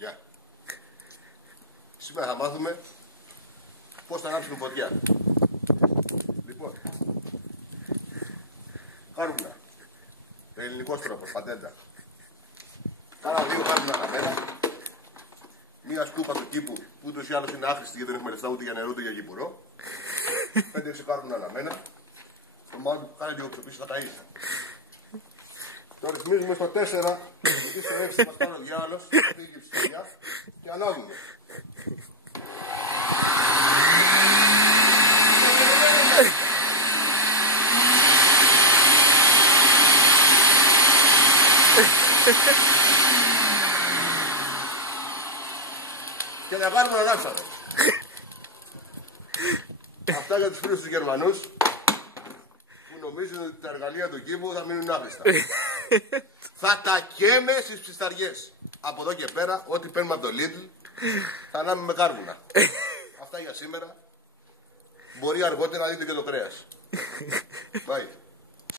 Γεια. Σήμερα θα μάθουμε πώς θα ανάψουμε φωτιά. Λοιπόν, κάρβουνα. Το ελληνικό τρόπο, πατέντα. Κάνα 2 κάρβουνα αναμένα. Μία σκούπα του κήπου που ούτως ή άλλως είναι άχρηστη γιατί δεν έχουμε λεφτά ούτε για νερό ούτε για κυπουρό. 5-6 κάρβουνα αναμένα. Το μάλλον που κάνει λίγο πιο πίσω θα ταΐσει. Το ρυθμίζουμε στο 4, γιατί στο 6 μας κάνει ο διάολος, θα φύγει η ψυχία και ανάβουμε. Και να κάνουμε να ανάψαμε. Αυτά για τους φίλους τους Γερμανούς που νομίζουν ότι τα εργαλεία του κήπου θα μείνουν άχρηστα. Θα τα καίμε στις ψισταριές. Από εδώ και πέρα, ό,τι παίρνουμε από το Lidl θα ανάμε με κάρβουνα. Αυτά για σήμερα. Μπορεί αργότερα να δείτε και το κρέας. Bye.